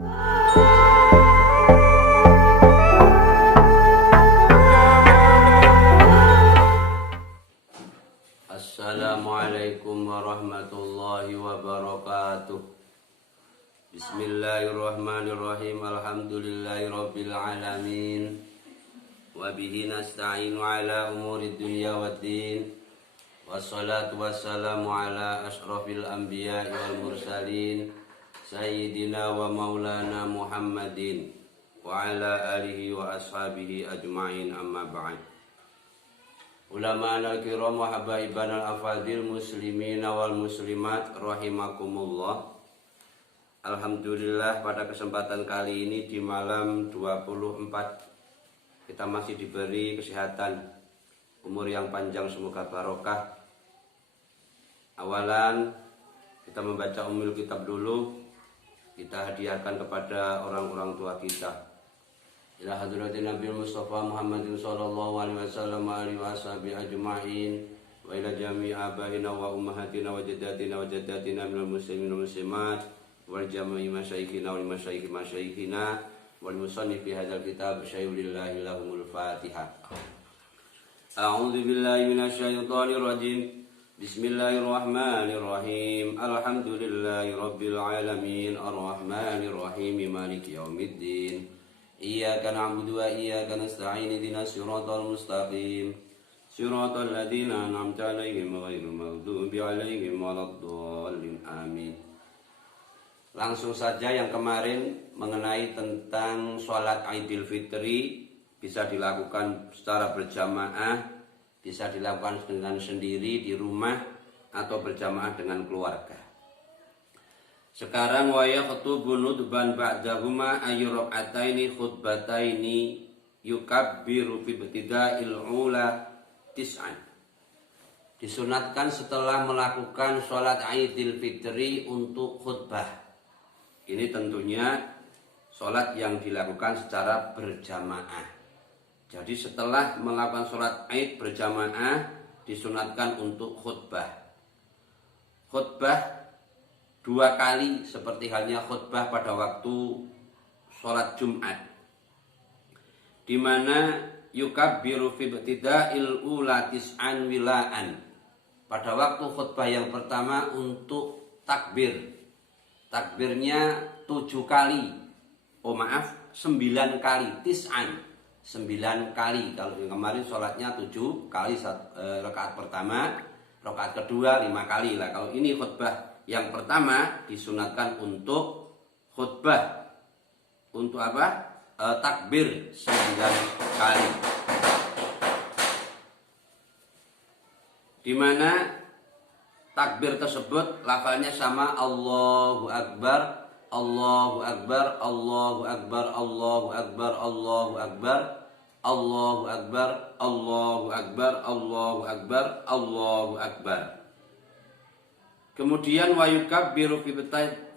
Assalamualaikum warahmatullahi wabarakatuh. Bismillahirrahmanirrahim. Alhamdulillahirabbil alamin. Wa bihi nasta'inu ala umuri dunya waddin. Wassalatu wassalamu ala asyrafil anbiya'i wal mursalin sayyidina wa maulana Muhammadin wa ala alihi wa ashabihi ajma'in, amma ba'd. Ulama al-kiram wa habaiban al-afadil muslimina wal muslimat rahimakumullah. Alhamdulillah, pada kesempatan kali ini di malam 24 kita masih diberi kesehatan, umur yang panjang, semoga barokah. Awalan kita membaca Ummul Kitab dulu, kita hadiahkan kepada orang-orang tua kita. Ila hadratin Nabi Mustafa Muhammadin sallallahu alaihi wasallam wa alihi washabihi ajma'in, wa ila jami'i abaina wa ummahatina wa jaddatina wa jaddatina minal muslimin wal muslimat wal jami'i masyayikhina wal masyayikh masyayikhina wal musannifi hadzal kitab syai'ulillahi lahumul Fatihah. A'udzu billahi minasy syaithanir rajim. Bismillahirrahmanirrahim. Alhamdulillahi rabbil alamin, arrahmanir rahim, maliki yaumiddin. Iyyaka na'budu wa iyyaka nasta'in, ihdinas siratal mustaqim. Siratal ladzina an'amta 'alaihim ghairil maghdubi 'alaihim waladdallin. Amin. Langsung saja yang kemarin mengenai tentang sholat Idul Fitri, bisa dilakukan secara berjamaah, bisa dilakukan dengan sendiri di rumah atau berjamaah dengan keluarga. Sekarang wa yakhutubu nudban ba'dahuma ayyuraqataini khutbataini yukabbiru fi ibtida'il ula tis'an. Disunatkan setelah melakukan sholat Idul Fitri untuk khutbah. Ini tentunya sholat yang dilakukan secara berjamaah. Jadi setelah melakukan sholat Id berjamaah disunatkan untuk khutbah. Khutbah 2 kali seperti halnya khutbah pada waktu sholat Jumat, di mana yukabbiru fi ibtida'il ula tis'an wila'an. Pada waktu khutbah yang pertama untuk takbir. Takbirnya 7 kali. 9 kali. Tis'an, 9 kali. Kalau kemarin sholatnya 7 kali rakaat pertama, rakaat kedua 5 kali lah. Kalau ini khutbah yang pertama disunatkan untuk khutbah. Untuk apa? Takbir 9 kali. Di mana takbir tersebut lafalnya sama, Allahu Akbar, Allahu Akbar, Allahu Akbar, Allahu Akbar, Allahu Akbar, Allahu Akbar, Allahu Akbar, Allahu Akbar, Allahu Akbar. Kemudian wa yukabbiru fi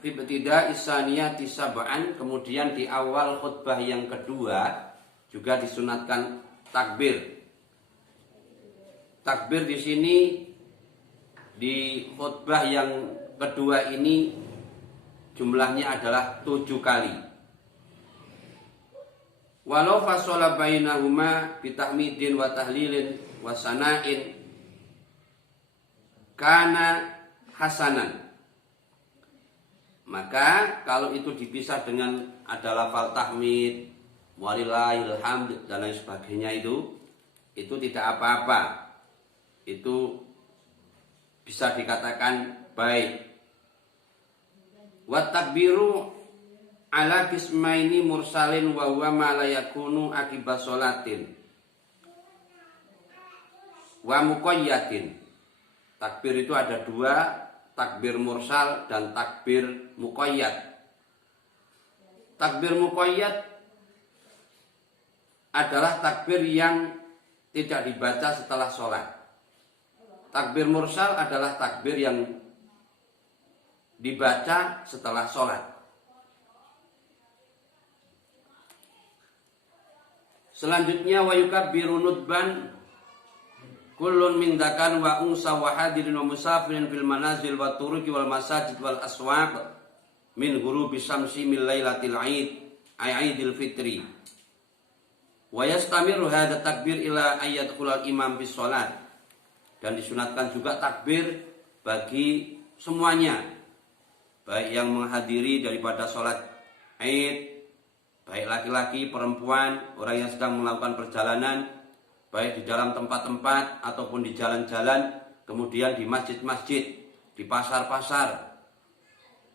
ibtida'is saniyati sab'an. Kemudian di awal khutbah yang kedua juga disunatkan takbir. Takbir di sini di khutbah yang kedua ini jumlahnya adalah 7 kali. Walau fasola bainahuma bitahmidin wa tahlilin wa sana'in kana hasanan. Maka kalau itu dipisah dengan ada lafal tahmid, walillahil hamd dan lain sebagainya, itu tidak apa-apa. Itu bisa dikatakan baik. Wa takbiru ala qismaini mursalin wa huwa ma la yakunu akiba sholatin wa muqayyatin. Takbir itu ada 2, takbir mursal dan takbir muqayyad. Takbir muqayyad adalah takbir yang tidak dibaca setelah sholat. Takbir mursal adalah takbir yang dibaca setelah sholat. Selanjutnya wa yukabbiru nudban kullun min dzakan wa unsa wa hadirin wa musafirin fil manazil wa turuqi wal masajid wal aswaq min ghurubi syamsi min lailatil Aidil Fitri. Wa yastamiru hadza takbir ila ayyadkhulal imam bis shalat. Dan disunatkan juga takbir bagi semuanya, baik yang menghadiri daripada sholat Id, baik laki-laki, perempuan, orang yang sedang melakukan perjalanan, baik di dalam tempat-tempat ataupun di jalan-jalan, kemudian di masjid-masjid, di pasar-pasar.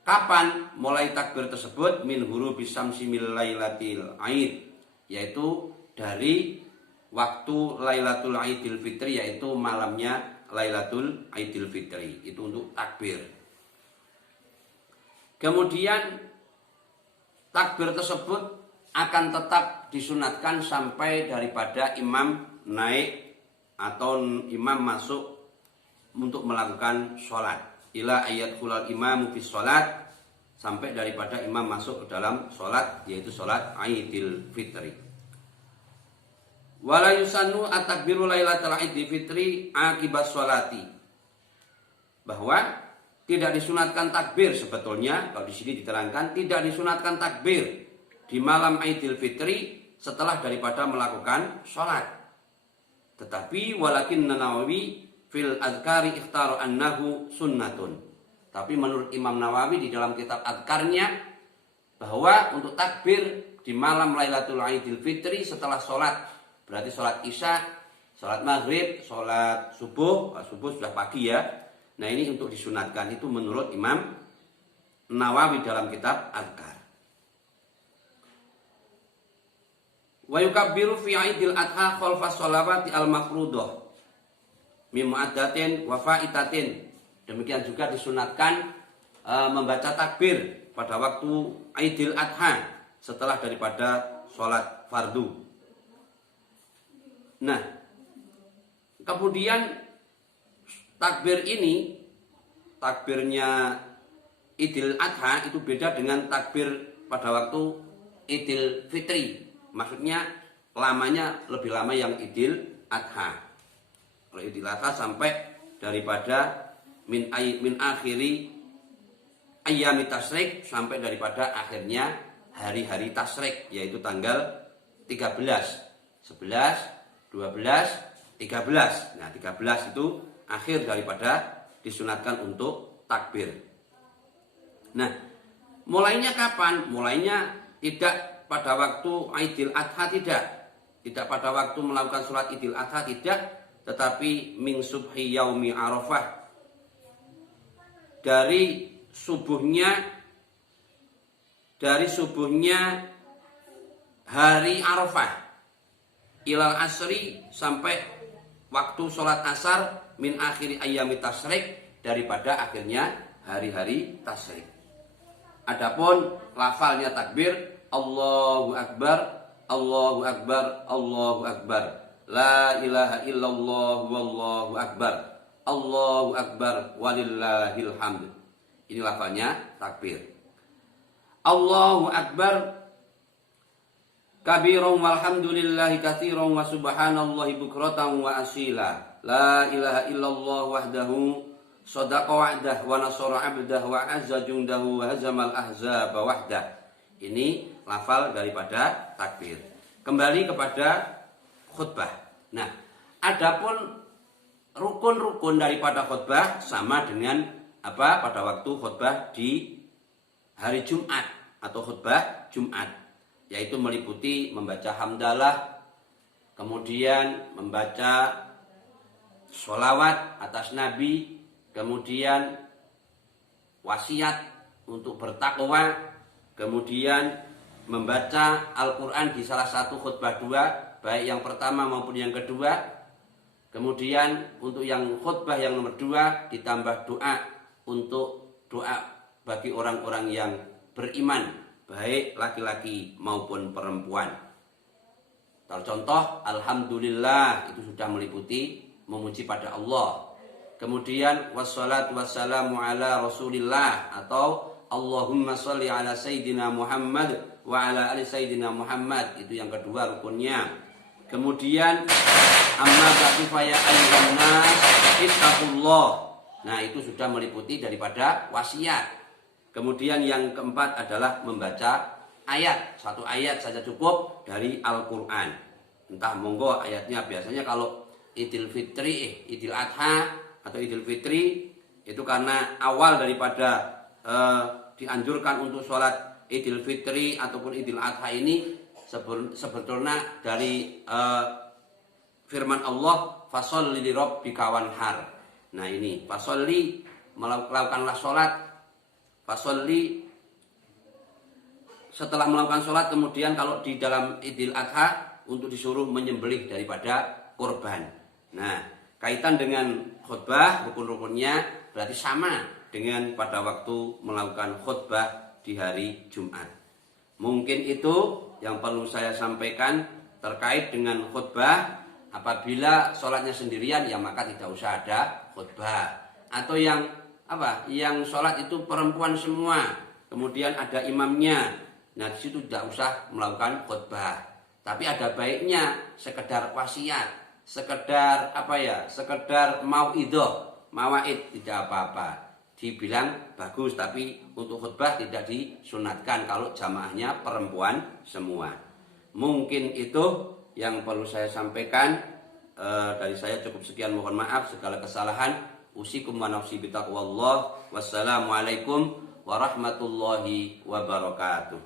Kapan mulai takbir tersebut? Min ghurubi syamsi min lailatil Aid, yaitu dari waktu Lailatul Aidil Fitri, yaitu malamnya Lailatul Aidil Fitri. Itu untuk takbir. Kemudian takbir tersebut akan tetap disunatkan sampai daripada imam naik atau imam masuk untuk melakukan sholat. Ila ayadkhulal imamu bis sholat, sampai daripada imam masuk ke dalam sholat, yaitu sholat Aidil Fitri. Wala yusannu at-takbiru lailatul Aidil Fitri akibat sholati. Bahwa tidak disunatkan takbir sebetulnya, kalau di sini diterangkan tidak disunatkan takbir di malam Aidil Fitri setelah daripada melakukan sholat. Tetapi walakin Nawawi fil azkari ikhtara annahu sunnatun. Tapi menurut Imam Nawawi di dalam kitab azkarnya, bahwa untuk takbir di malam Lailatul Aidil Fitri setelah sholat, berarti sholat isya, sholat maghrib, sholat subuh, subuh sudah pagi ya. Nah ini untuk disunatkan, itu menurut Imam Nawawi dalam kitab Azkar. Wa yukabbiru fi Aidil Adha khalfa sholawati al-mafruḍah min mu'addatin wa faitatin. Demikian juga disunatkan membaca takbir pada waktu Aidil Adha setelah daripada sholat fardu. Nah, kemudian takbir ini, takbirnya Idul Adha itu beda dengan takbir pada waktu Idul Fitri. Maksudnya lamanya lebih lama yang Idul Adha. Kalau Idul Adha sampai daripada min akhiri ayyami tasyrik, sampai daripada akhirnya hari-hari tasyrik, yaitu tanggal 13, 11, 12, 13. Nah 13 itu akhir daripada disunatkan untuk takbir. Nah mulainya kapan? Mulainya tidak pada waktu Aidil Adha, tidak pada waktu melakukan sholat Idul Adha, tidak, tetapi min subhi yaumi Arafah, dari subuhnya hari Arafah, ilal asri, sampai waktu sholat asar, min akhiri ayyami tasyrik, daripada akhirnya hari-hari tasyrik. Adapun lafalnya takbir, Allahu Akbar, Allahu Akbar, Allahu Akbar, la ilaha illallah wallahu akbar, Allahu Akbar walillahil hamd. Ini lafalnya takbir. Allahu Akbar kabiran walhamdulillahi katsiran wa subhanallahi bukratan wa asila. La ilaha illallah wahdahu sadaqa wa'dah wa nasara 'abdah wa azza jundahu wa hazamal ahzaba wahdah. Ini lafal daripada takbir. Kembali kepada khutbah. Nah, adapun rukun-rukun daripada khutbah sama dengan apa pada waktu khutbah di hari Jumat atau khutbah Jumat, yaitu meliputi membaca hamdalah, kemudian membaca sholawat atas Nabi, kemudian wasiat untuk bertakwa, kemudian membaca Al-Quran di salah satu khutbah dua, baik yang pertama maupun yang kedua. Kemudian untuk yang khutbah yang nomor 2 ditambah doa, untuk doa bagi orang-orang yang beriman, baik laki-laki maupun perempuan. Contoh, alhamdulillah itu sudah meliputi memuji pada Allah. Kemudian wassalatu wassalamu ala rasulillah, atau Allahumma sholli ala sayyidina Muhammad wa ala ali sayyidina Muhammad, itu yang kedua rukunnya. Kemudian amma ba'du fa ya ayyuhan nas ittaqullah. Nah, itu sudah meliputi daripada wasiat. Kemudian yang keempat adalah membaca ayat, satu ayat saja cukup dari Al-Quran. Entah monggo ayatnya, biasanya kalau Idul Fitri, Idul Adha atau Idul Fitri itu karena awal daripada dianjurkan untuk sholat Idul Fitri ataupun Idul Adha ini sebetulnya dari firman Allah, fasholli li rabbika wanhar. Nah ini fasholli, melakukanlah sholat, fasholli setelah melakukan sholat, kemudian kalau di dalam Idul Adha untuk disuruh menyembelih daripada kurban. Nah, kaitan dengan khutbah, rukun-rukunnya berarti sama dengan pada waktu melakukan khutbah di hari Jumat. Mungkin itu yang perlu saya sampaikan terkait dengan khutbah. Apabila sholatnya sendirian, ya maka tidak usah ada khutbah. Atau yang Yang sholat itu perempuan semua, kemudian ada imamnya. Nah, di situ tidak usah melakukan khutbah. Tapi ada baiknya sekedar wasiat, sekedar sekedar mawaid, tidak apa-apa. Dibilang bagus, tapi untuk khutbah tidak disunatkan kalau jamaahnya perempuan semua. Mungkin itu yang perlu saya sampaikan. Dari saya cukup sekian, mohon maaf segala kesalahan. Usikum wa nafsi bitaqwallah. Wassalamualaikum warahmatullahi wabarakatuh.